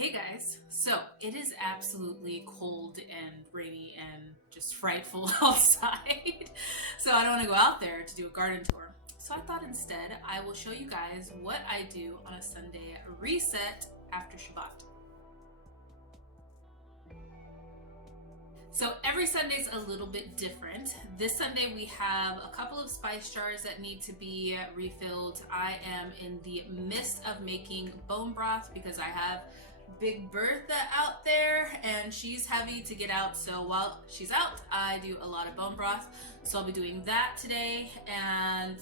Hey guys, so it is absolutely cold and rainy and just frightful outside. So I don't want to go out there to do a garden tour. So I thought instead I will show you guys what I do on a Sunday reset after Shabbat. So every Sunday is a little bit different. This Sunday we have a couple of spice jars that need to be refilled. I am in the midst of making bone broth because I have Big Bertha out there and she's heavy to get out. So while she's out, I do a lot of bone broth. So I'll be doing that today. And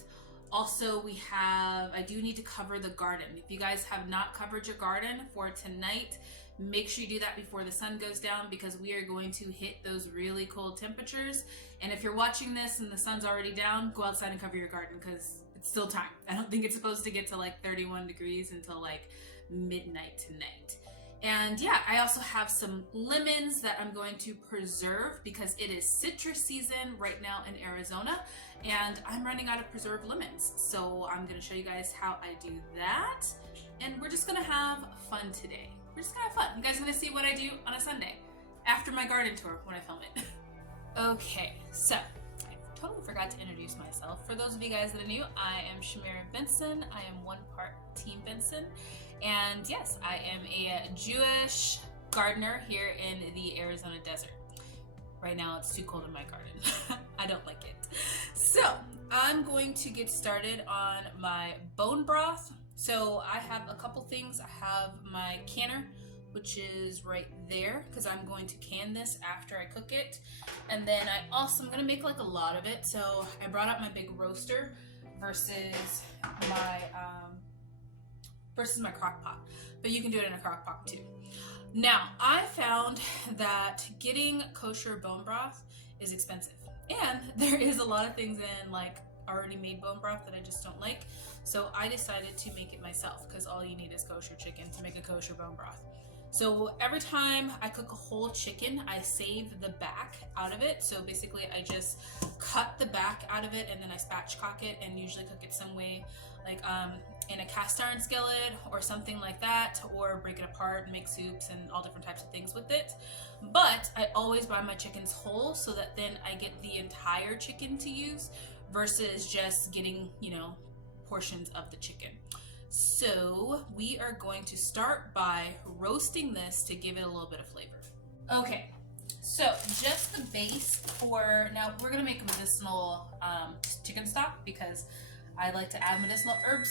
also I do need to cover the garden. If you guys have not covered your garden for tonight, make sure you do that before the sun goes down because we are going to hit those really cold temperatures. And if you're watching this and the sun's already down, go outside and cover your garden because it's still time. I don't think it's supposed to get to like 31 degrees until like midnight tonight. And yeah, I also have some lemons that I'm going to preserve because it is citrus season right now in Arizona and I'm running out of preserved lemons. So I'm going to show you guys how I do that. And we're just going to have fun today. We're just gonna have fun. You guys are gonna see what I do on a Sunday after my garden tour when I film it. Okay, so I totally forgot to introduce myself. For those of you guys that are new, I am Shamira Benson. I am one part Team Benson. And yes, I am a Jewish gardener here in the Arizona desert. Right now it's too cold in my garden. I don't like it. So I'm going to get started on my bone broth. So I have a couple things. I have my canner, which is right there because I'm going to can this after I cook it. And then I'm going to make like a lot of it. So I brought out my big roaster versus my crock pot, but you can do it in a crock pot too. Now I found that getting kosher bone broth is expensive and there is a lot of things in like already made bone broth that I just don't like. So I decided to make it myself because all you need is kosher chicken to make a kosher bone broth. So every time I cook a whole chicken, I save the back out of it. So basically I just cut the back out of it and then I spatchcock it and usually cook it some way like in a cast iron skillet or something like that, or break it apart and make soups and all different types of things with it. But I always buy my chickens whole so that then I get the entire chicken to use versus just getting, portions of the chicken. So we are going to start by roasting this to give it a little bit of flavor. Okay, so just the base now we're gonna make medicinal chicken stock because I like to add medicinal herbs.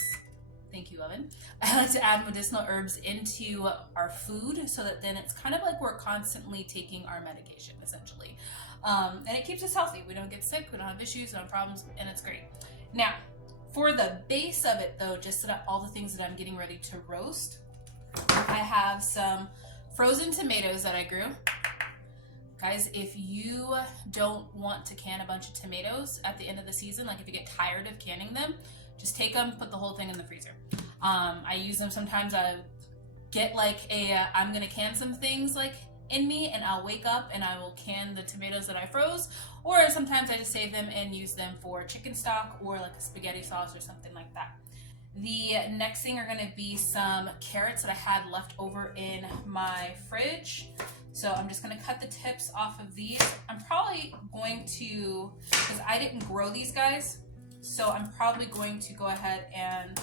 Thank you, Oven. I like to add medicinal herbs into our food so that then it's kind of like we're constantly taking our medication, essentially. And it keeps us healthy. We don't get sick, we don't have issues, we don't have problems, and it's great. Now, for the base of it though, just so that all the things that I'm getting ready to roast, I have some frozen tomatoes that I grew. Guys, if you don't want to can a bunch of tomatoes at the end of the season, like if you get tired of canning them, just take them, put the whole thing in the freezer. I use them sometimes. I get like I'm gonna can some things like in me and I'll wake up and I will can the tomatoes that I froze, or sometimes I just save them and use them for chicken stock or like a spaghetti sauce or something like that. The next thing are gonna be some carrots that I had left over in my fridge. So I'm just gonna cut the tips off of these. I'm probably going to, because I didn't grow these guys, so I'm probably going to go ahead and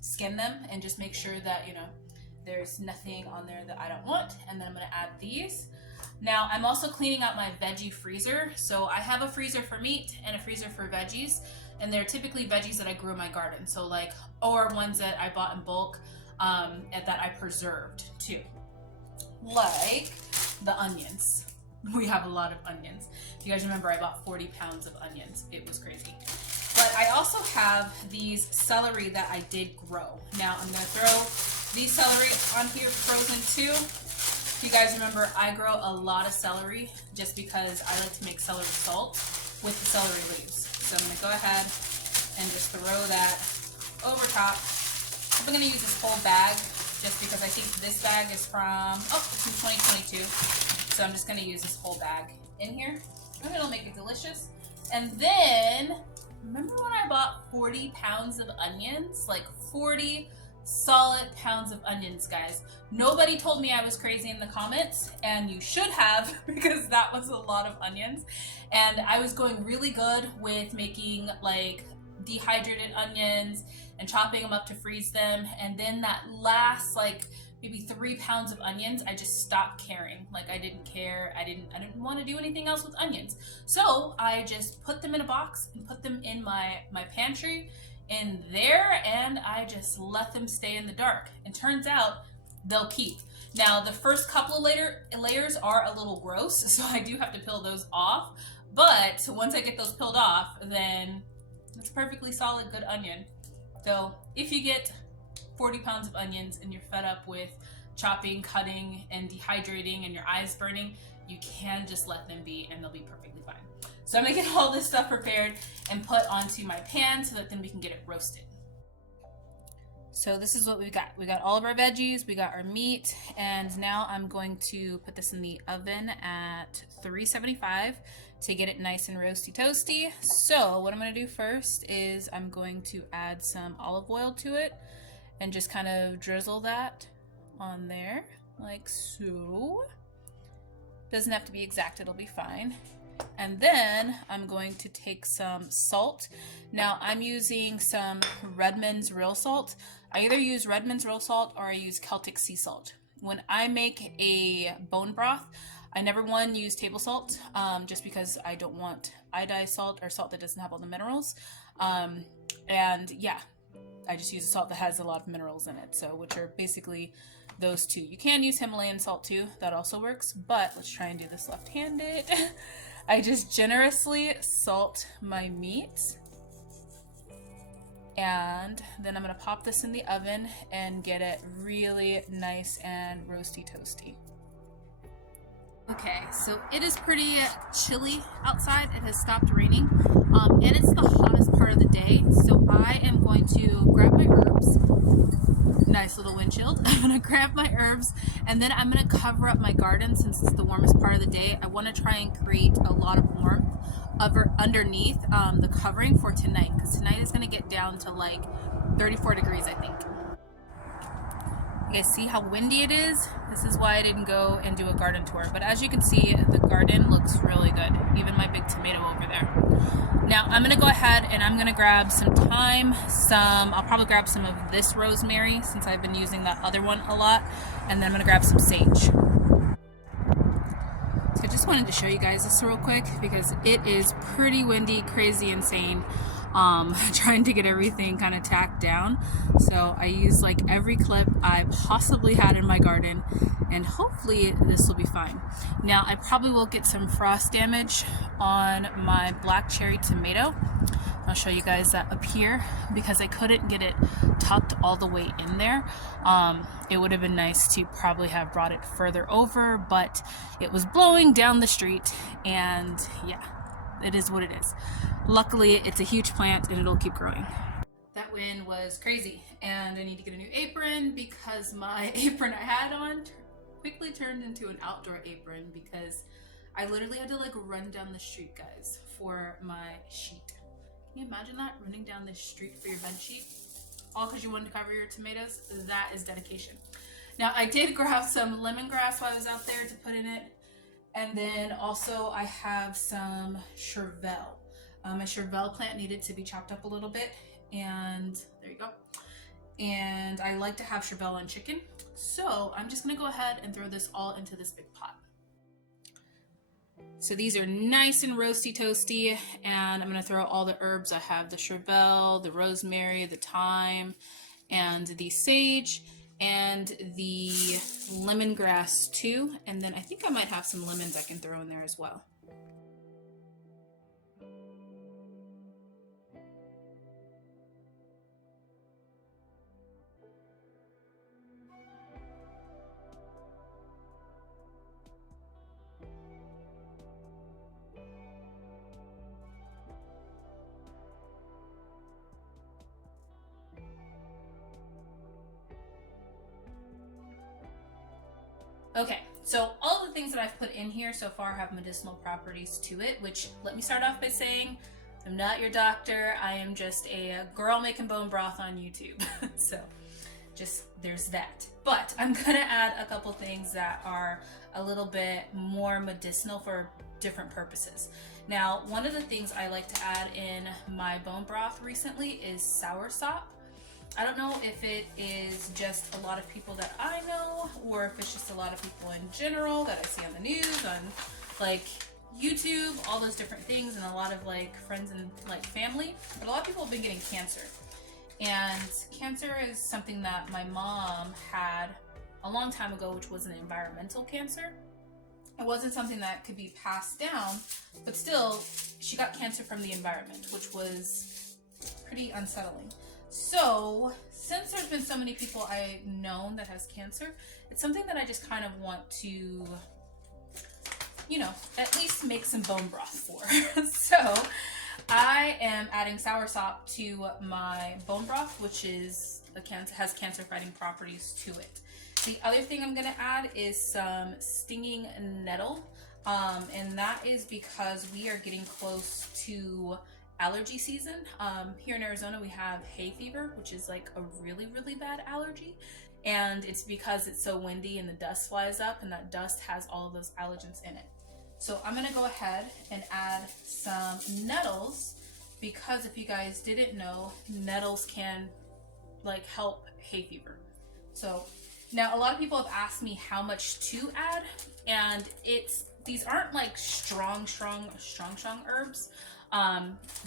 skin them and just make sure that, there's nothing on there that I don't want. And then I'm gonna add these. Now I'm also cleaning out my veggie freezer. So I have a freezer for meat and a freezer for veggies. And they're typically veggies that I grew in my garden. So or ones that I bought in bulk and that I preserved too. Like the onions. We have a lot of onions. If you guys remember, I bought 40 pounds of onions. It was crazy. But I also have these celery that I did grow. Now I'm gonna throw these celery on here frozen too. If you guys remember, I grow a lot of celery just because I like to make celery salt with the celery leaves. So I'm gonna go ahead and just throw that over top. I'm gonna use this whole bag just because I think this bag is from 2022. So I'm just gonna use this whole bag in here. And it'll make it delicious. And then, remember when I bought 40 pounds of onions? Like 40 solid pounds of onions, guys. Nobody told me I was crazy in the comments, and you should have, because that was a lot of onions. And I was going really good with making like dehydrated onions and chopping them up to freeze them. And then that last like maybe 3 pounds of onions, I just stopped caring. Like I didn't care. I didn't want to do anything else with onions. So I just put them in a box and put them in my pantry in there, and I just let them stay in the dark. And turns out they'll keep. Now the first couple of layers are a little gross, so I do have to peel those off. But once I get those peeled off, then it's perfectly solid, good onion. So if you get 40 pounds of onions and you're fed up with chopping, cutting, and dehydrating and your eyes burning, you can just let them be and they'll be perfectly fine. So I'm gonna get all this stuff prepared and put onto my pan so that then we can get it roasted. So this is what we got. We got all of our veggies, we got our meat, and now I'm going to put this in the oven at 375 to get it nice and roasty toasty. So what I'm gonna do first is I'm going to add some olive oil to it and just kind of drizzle that on there like so. Doesn't have to be exact, it'll be fine. And then I'm going to take some salt. Now I'm using some Redmond's real salt. I either use Redmond's real salt or I use Celtic sea salt. When I make a bone broth, I never use table salt, just because I don't want iodized salt or salt that doesn't have all the minerals. And yeah, I just use a salt that has a lot of minerals in it, so which are basically those two. You can use Himalayan salt too, that also works, but let's try and do this left-handed. I just generously salt my meat, and then I'm gonna pop this in the oven and get it really nice and roasty toasty. Okay, so it is pretty chilly outside. It has stopped raining, and it's the hottest part of the day. So I am going to grab my herbs. Nice little windshield. I'm gonna grab my herbs, and then I'm gonna cover up my garden since it's the warmest part of the day. I want to try and create a lot of warmth underneath the covering for tonight, because tonight is gonna get down to like 34 degrees, I think. You guys see how windy it is? This is why I didn't go and do a garden tour. But as you can see, the garden looks really good. Even my big tomato over there. Now I'm gonna go ahead and I'm gonna grab some thyme, I'll probably grab some of this rosemary since I've been using that other one a lot. And then I'm gonna grab some sage. So I just wanted to show you guys this real quick because it is pretty windy, crazy, insane. Trying to get everything kind of tacked down. So I used like every clip I possibly had in my garden, and hopefully this will be fine. Now I probably will get some frost damage on my black cherry tomato. I'll show you guys that up here because I couldn't get it tucked all the way in there. It would have been nice to probably have brought it further over, but it was blowing down the street, and yeah, it is what it is. Luckily, it's a huge plant and it'll keep growing. That wind was crazy, and I need to get a new apron because my apron I had on quickly turned into an outdoor apron because I literally had to like run down the street, guys, for my sheet. Can you imagine that? Running down the street for your bed sheet? All because you wanted to cover your tomatoes? That is dedication. Now, I did grab some lemongrass while I was out there to put in it. And then also I have some chervil. My chervil plant needed to be chopped up a little bit, and there you go. And I like to have chervil on chicken. So I'm just gonna go ahead and throw this all into this big pot. So these are nice and roasty toasty, and I'm gonna throw all the herbs. I have the chervil, the rosemary, the thyme, and the sage, and the lemongrass too. And then I think I might have some lemons I can throw in there as well. Okay, so all the things that I've put in here so far have medicinal properties to it, which, let me start off by saying, I'm not your doctor. I am just a girl making bone broth on YouTube. So just there's that. But I'm gonna add a couple things that are a little bit more medicinal for different purposes. Now, one of the things I like to add in my bone broth recently is soursop. I don't know if it is just a lot of people that I know, or if it's just a lot of people in general that I see on the news, on like YouTube, all those different things, and a lot of like friends and like family. But a lot of people have been getting cancer. And cancer is something that my mom had a long time ago, which was an environmental cancer. It wasn't something that could be passed down, but still, she got cancer from the environment, which was pretty unsettling. So, since there's been so many people I've known that has cancer, it's something that I just kind of want to, you know, at least make some bone broth for. So, I am adding soursop to my bone broth, which is has cancer fighting properties to it. The other thing I'm gonna add is some stinging nettle, and that is because we are getting close to allergy season. Here in Arizona, we have hay fever, which is like a really, really bad allergy. And it's because it's so windy and the dust flies up, and that dust has all of those allergens in it. So I'm gonna go ahead and add some nettles, because if you guys didn't know, nettles can like help hay fever. So now a lot of people have asked me how much to add, and these aren't like strong herbs.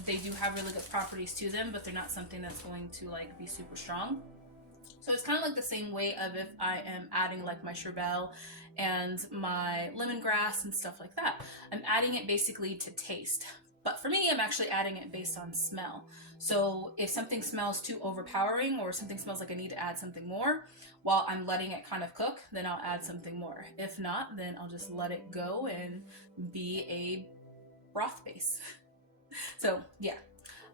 They do have really good properties to them, but they're not something that's going to like be super strong. So it's kind of like the same way of if I am adding like my chervil and my lemongrass and stuff like that. I'm adding it basically to taste. But for me, I'm actually adding it based on smell. So if something smells too overpowering, or something smells like I need to add something more while I'm letting it kind of cook, then I'll add something more. If not, then I'll just let it go and be a broth base. So yeah,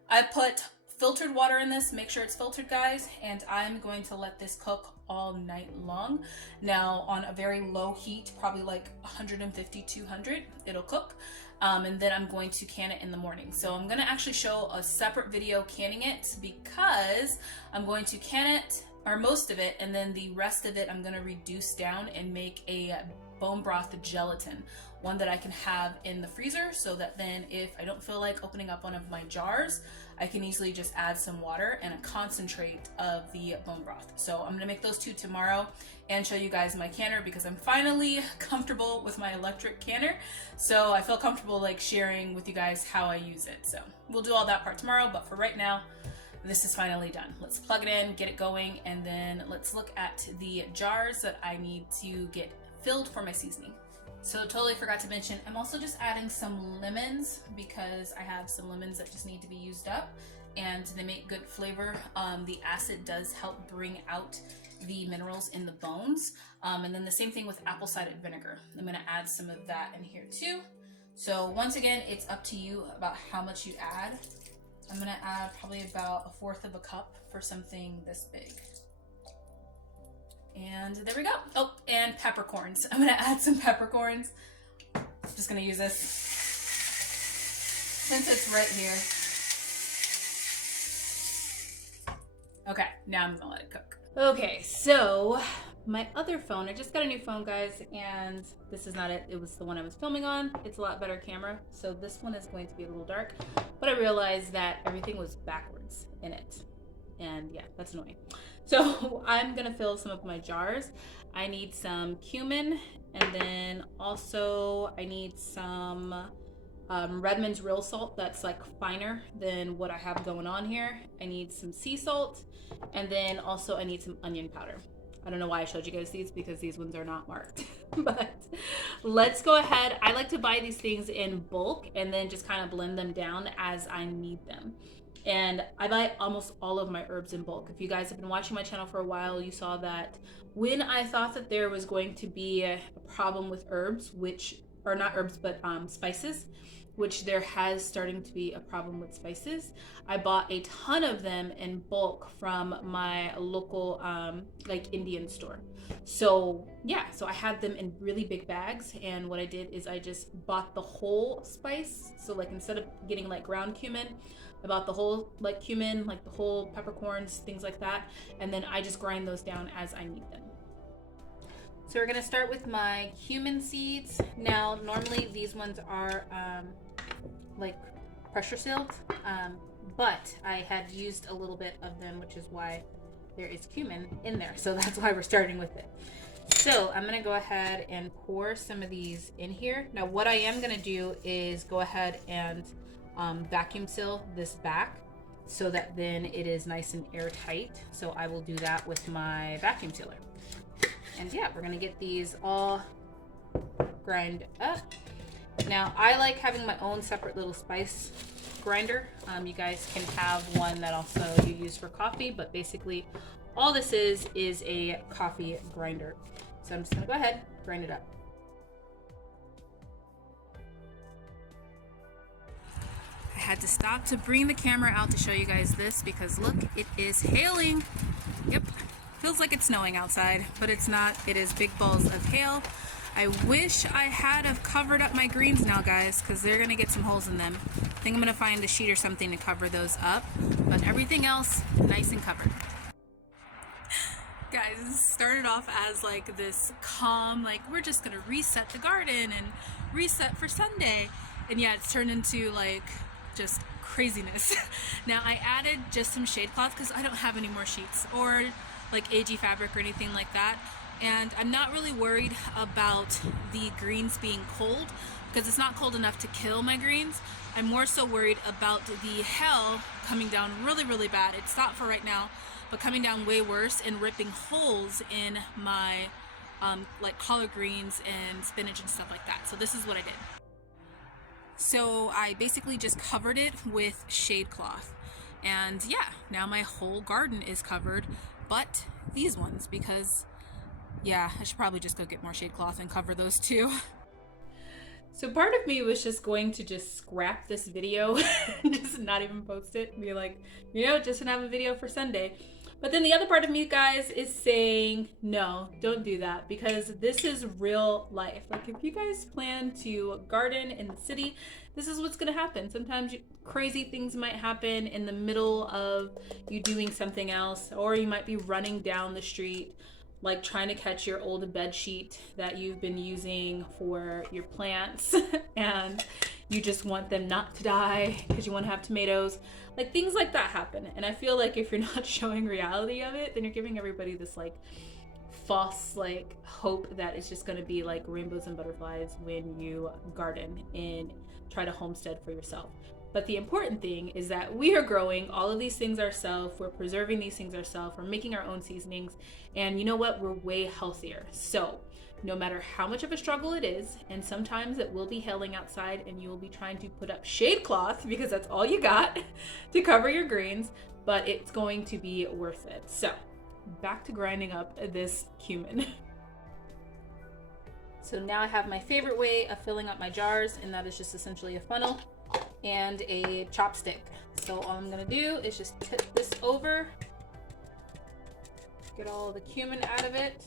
I put filtered water in this. Make sure it's filtered, guys, and I'm going to let this cook all night long. Now on a very low heat, probably like 150, 200, it'll cook. And then I'm going to can it in the morning. So I'm gonna actually show a separate video canning it, because I'm going to can it, or most of it, and then the rest of it I'm gonna reduce down and make a bone broth gelatin, one that I can have in the freezer, so that then if I don't feel like opening up one of my jars, I can easily just add some water and a concentrate of the bone broth. So I'm gonna make those two tomorrow and show you guys my canner, because I'm finally comfortable with my electric canner. So I feel comfortable like sharing with you guys how I use it. So we'll do all that part tomorrow, but for right now, this is finally done. Let's plug it in, get it going, and then let's look at the jars that I need to get filled for my seasoning. So totally forgot to mention, I'm also just adding some lemons, because I have some lemons that just need to be used up, and they make good flavor. The acid does help bring out the minerals in the bones. And then the same thing with apple cider vinegar. I'm gonna add some of that in here too. So once again, it's up to you about how much you add. I'm gonna add probably about 1/4 of a cup for something this big. And there we go. Oh, and peppercorns. I'm gonna add some peppercorns. Just gonna use this since it's right here. Okay, now I'm gonna let it cook. Okay, so my other phone, I just got a new phone, guys, and this is not it. It was the one I was filming on. It's a lot better camera, so this one is going to be a little dark, but I realized that everything was backwards in it, and yeah, that's annoying. So I'm gonna fill some of my jars. I need some cumin, and then also I need some Redmond's real salt that's like finer than what I have going on here. I need some sea salt, and then also I need some onion powder. I don't know why I showed you guys these, because these ones are not marked. But let's go ahead. I like to buy these things in bulk and then just kind of blend them down as I need them. And I buy almost all of my herbs in bulk. If you guys have been watching my channel for a while, you saw that when I thought that there was going to be a problem with herbs, or not herbs, but spices, which there has starting to be a problem with spices, I bought a ton of them in bulk from my local like Indian store. So yeah, so I had them in really big bags, and what I did is I just bought the whole spice. So like instead of getting like ground cumin, I bought the whole like cumin, like the whole peppercorns, things like that, and then I just grind those down as I need them. So we're gonna start with my cumin seeds. Now, normally these ones are like pressure sealed, but I had used a little bit of them, which is why there is cumin in there. So that's why we're starting with it. So I'm gonna go ahead and pour some of these in here. Now what I am gonna do is go ahead and vacuum seal this back so that then it is nice and airtight. So I will do that with my vacuum sealer. And yeah, we're gonna get these all grind up. Now I like having my own separate little spice grinder. You guys can have one that also you use for coffee, but basically all this is a coffee grinder. So I'm just gonna go ahead, grind it up. I had to stop to bring the camera out to show you guys this because look, it is hailing. Yep, feels like it's snowing outside, but it's not. It is big balls of hail. I wish I had have covered up my greens now, guys, because they're gonna get some holes in them. I think I'm gonna find a sheet or something to cover those up, but everything else nice and covered. Guys, this started off as like this calm, like we're just gonna reset the garden and reset for Sunday, and yeah, it's turned into like just craziness. Now I added just some shade cloth because I don't have any more sheets or like AG fabric or anything like that. And I'm not really worried about the greens being cold because it's not cold enough to kill my greens. I'm more so worried about the hail coming down really, really bad. It stopped for right now, but coming down way worse and ripping holes in my like collard greens and spinach and stuff like that. So this is what I did. So I basically just covered it with shade cloth. And yeah, now my whole garden is covered, but these ones, because yeah, I should probably just go get more shade cloth and cover those too. So part of me was just going to just scrap this video and just not even post it and be like, you know, just gonna have a video for Sunday. But then the other part of me, guys, is saying, no, don't do that, because this is real life. Like if you guys plan to garden in the city, this is what's gonna happen. Sometimes crazy things might happen in the middle of you doing something else, or you might be running down the street like trying to catch your old bed sheet that you've been using for your plants and you just want them not to die because you want to have tomatoes. Like things like that happen. And I feel like if you're not showing reality of it, then you're giving everybody this like false like hope that it's just going to be like rainbows and butterflies when you garden and try to homestead for yourself. But the important thing is that we are growing all of these things ourselves. We're preserving these things ourselves. We're making our own seasonings. And you know what? We're way healthier. So no matter how much of a struggle it is, and sometimes it will be hailing outside and you will be trying to put up shade cloth because that's all you got to cover your greens, but it's going to be worth it. So back to grinding up this cumin. So now I have my favorite way of filling up my jars, and that is just essentially a funnel and a chopstick. So all I'm gonna do is just tip this over, get all the cumin out of it,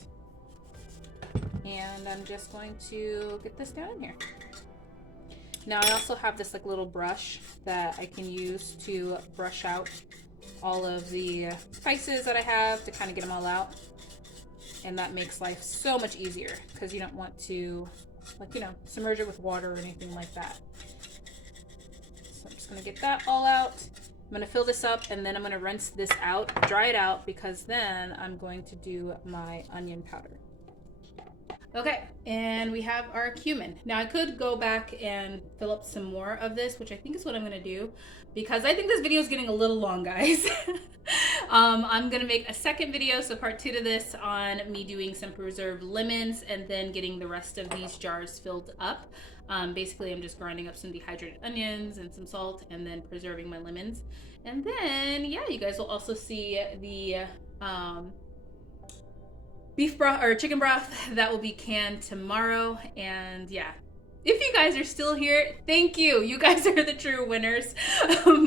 and I'm just going to get this down in here. Now I also have this like little brush that I can use to brush out all of the spices that I have to kind of get them all out, and that makes life so much easier because you don't want to, like, you know, submerge it with water or anything like that. So I'm just gonna get that all out. I'm gonna fill this up and then I'm gonna rinse this out, dry it out, because then I'm going to do my onion powder. Okay, and we have our cumin. Now I could go back and fill up some more of this, which I think is what I'm gonna do, because I think this video is getting a little long, guys. I'm gonna make a second video, so part 2 to this, on me doing some preserved lemons and then getting the rest of these jars filled up. Basically, I'm just grinding up some dehydrated onions and some salt and then preserving my lemons. And then, yeah, you guys will also see the beef broth or chicken broth that will be canned tomorrow. And yeah, if you guys are still here, thank you. You guys are the true winners.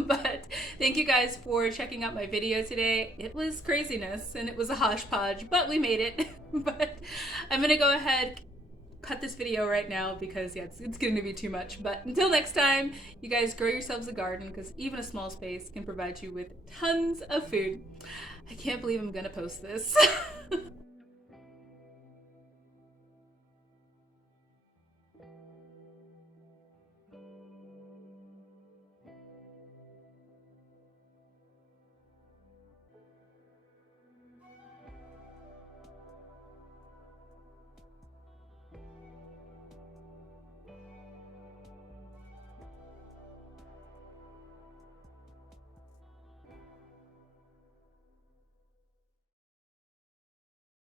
But thank you guys for checking out my video today. It was craziness and it was a hodgepodge, but we made it. But I'm gonna go ahead, cut this video right now because, yeah, it's going to be too much. But until next time, you guys grow yourselves a garden, because even a small space can provide you with tons of food. I can't believe I'm going to post this.